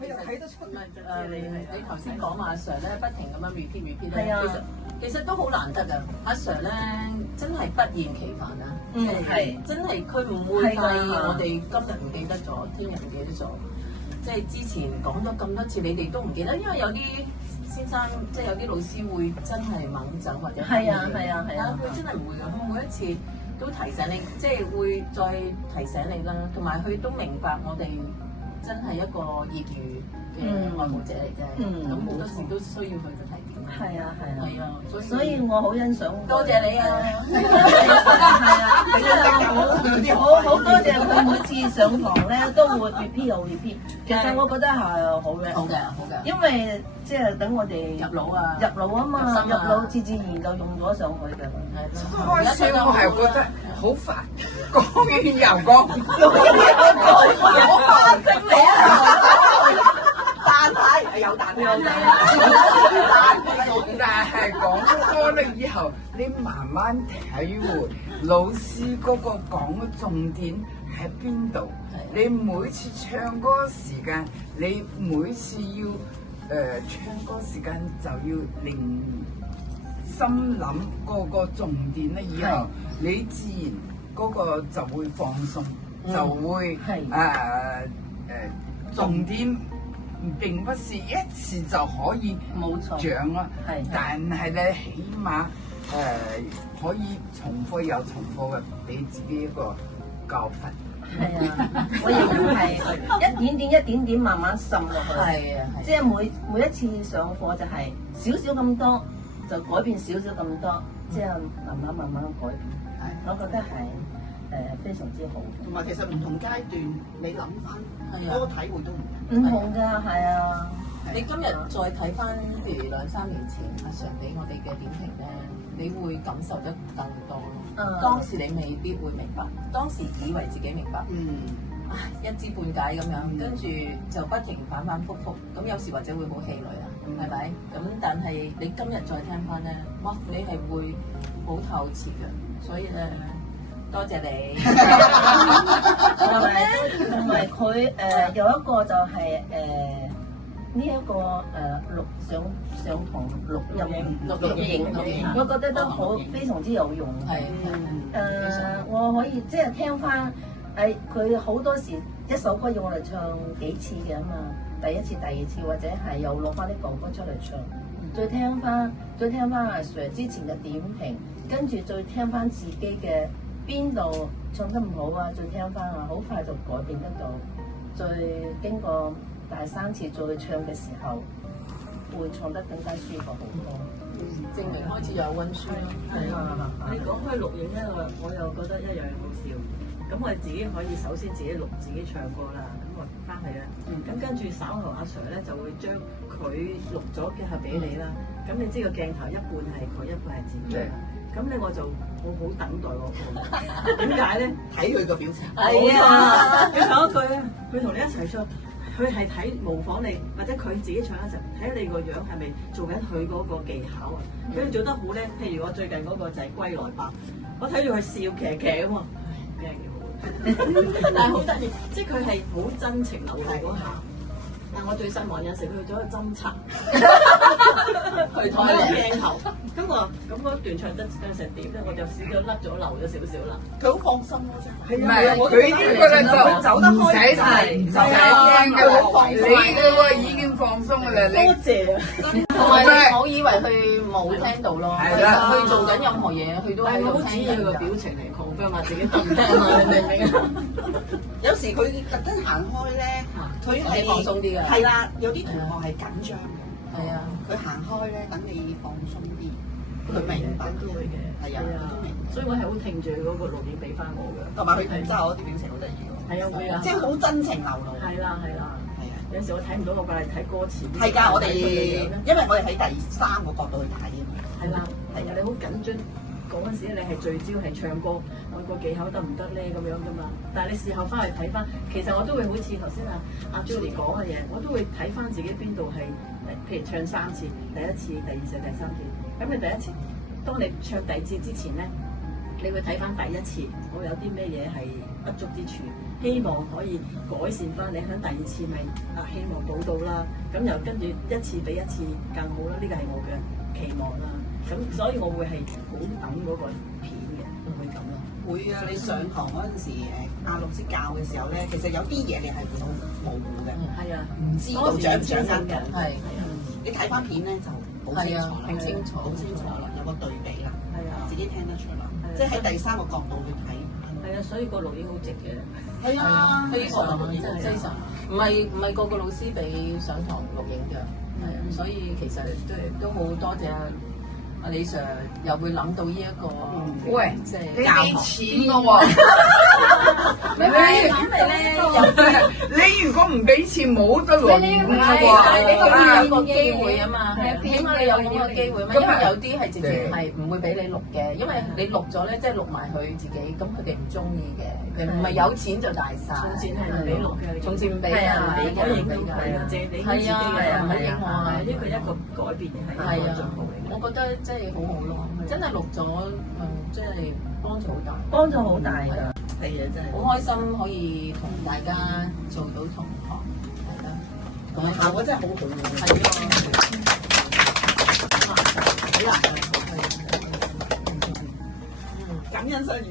佢又睇得出。你頭先講阿 Sir 咧，不停咁樣 repeat 係啊，其實都好難得㗎。阿 Sir 咧真係不厭其煩啊！係真係佢唔會介意我哋今日唔記得咗，聽日唔記得咗。即係之前講咗咁多次，你哋都唔記得，因為有啲先生即係有啲老師會真係猛走或者係啊，佢真係唔會㗎，佢每一次都提醒你，即係會再提醒你啦，同埋佢都明白我哋真係一個業餘嘅愛好者嚟啫，咁好多時都需要佢嘅提點。係啊，所以我好欣賞。多謝你啊！好多謝佢每次上堂咧都會 repeat 又 repeat。其實我覺得係好嘅。好嘅。因因為即係等我哋入腦啊嘛，入腦自然就用咗上去嘅。開始我係覺得好煩，講完又講，我發聲你啊！但係有但係講多了以後，你慢慢體會老師嗰個講嘅重點喺邊度。你每次唱歌時間，你每次要唱歌時間就要令心諗嗰個重點咧，以後你自然嗰個就會放鬆，就會重點。並不是一次就可以掌握，但係咧起碼可以重複又重複嘅俾自己一個教訓。係啊，我亦都係一點點慢慢滲落去。係啊，即係每一次上課就係少少咁多，就改變少少咁多，即係慢慢改變。我覺得係非常之好。同埋其實唔同階段，你諗翻嗰個體會都唔同㗎，係啊。你今日再睇翻，譬如2-3年前阿 Sir 俾我哋嘅點評咧，你會感受得更多咯。當時你未必會明白，當時以為自己明白，一知半解咁樣，跟住就不停反覆，咁有時或者會好氣餒啊，係咪？咁但係你今日再聽翻咧，哇！你係會好透徹嘅，所以咧。多謝你，同埋佢有一個就係呢一個上堂錄影，我覺得都好非常之有用。我可以即係聽翻佢好多時一首歌要我哋唱幾次嘅嘛，第一次、第二次或者係又錄翻啲舊歌出嚟唱，再聽翻阿 Sir 之前嘅點評，跟住再聽翻自己嘅。邊度唱得唔好啊？再聽翻啊，好快就改變得到。再經過第3次再唱嘅時候，會唱得更加舒服好多。證明開始有溫書咯。你講開錄影咧，我又覺得一樣好笑。咁我哋自己可以首先自己錄自己唱歌啦，咁我翻去咧，咁跟住稍後阿 Sir 咧就會將佢錄咗嘅係俾你啦。咁你知個鏡頭一半係佢，一半係自己。咁咧我就好等待嗰個，點解咧？睇佢個表情。係啊，你唱一句咧，佢同你一齊唱，佢係睇模仿你，或者佢自己唱一陣，睇下你個樣係咪做緊佢嗰個技巧啊？佢做得好咧，譬如我最近嗰個就係歸來吧，我睇住佢笑騎騎咁喎，驚嘅好，但係好得意，即係佢係好真情流露嗰下。但我最失望有時佢去咗個針插，去台鏡頭，咁嗰段唱得成點咧？我就少咗甩咗漏咗少少啦。佢好放心咯，真係。唔係佢呢個咧就走得開，唔使驚㗎啦。你嗰個已經放鬆㗎啦。多謝。同埋你唔好以為佢冇聽到咯，其實佢做緊任何嘢，佢都喺度聽緊。佢個表情嚟confirm嘛，自己得唔得啊？你明唔明啊？有時佢特登行開咧，佢係放鬆啲㗎。係啦，有啲同學係緊張嘅。係啊，佢行開咧，等你放鬆啲。佢明白啲嘅，係啊，佢都明。所以我係好聽住嗰個錄影俾翻我嘅。同埋佢真係我啲表情好得意喎。係啊，會啊。即係好真情流露。係啦，係啦。係啊。有時我睇唔到，我過嚟睇歌詞。係㗎，我哋因為我哋喺第3個角度去睇啊嘛。係啦，係啊，你好緊張。嗰陣時你係聚焦係唱歌，我個技巧得唔得咧咁樣噶嘛？但係你事後翻去睇翻，其實我都會好似頭先阿 Julie 講嘅嘢，我都會睇翻自己邊度係，譬如唱3次，第1次、第2次、第3次。咁你第1次，當你唱第2次之前咧，你會睇翻第1次，我有啲咩嘢係不足之處，希望可以改善翻。你喺第二次咪希望補到啦，咁又跟住一次比一次更好啦，呢個係我嘅期望啦。咁所以我會係好等嗰個片嘅，會咁咯。會啊！你上堂嗰陣時，阿老師教嘅時候咧，其實有啲嘢你係會好模糊嘅，係啊，唔知道掌唔掌握嘅。係你睇翻片咧就好清楚啦，好清楚，好清楚啦，有個對比啦，係啊，自己聽得出啦，即係喺第三個角度去睇。係啊，所以個錄影好值嘅。係啊，非常真係非常，唔係個個老師俾上堂錄影嘅，係啊，所以其實都好多謝阿李 Sir 又會諗到呢一個，喂，即係你教俾學。錢嘅喎，你如果唔俾錢冇得錄影嘅喎，你都要有個機會啊嘛，起碼你有咁嘅機會啊嘛，因為有啲係直情係唔會俾你錄嘅，因為你錄咗咧，即係錄埋佢自己，咁佢哋唔中意嘅，唔係有錢就大晒。從前係唔俾錄嘅，從前唔俾嘅，唔俾嘅，我認同係啊，借你自己嘅，唔係影我啊，呢個一個改變係係啊一個進步嚟嘅。我覺得即係好好咯，真係錄咗，即係幫助好大，幫助好大㗎。係啊，真係好開心可以同大家做到同行，係啦，同埋效果真係好好喎。係咯，好難嘅，感恩相遇。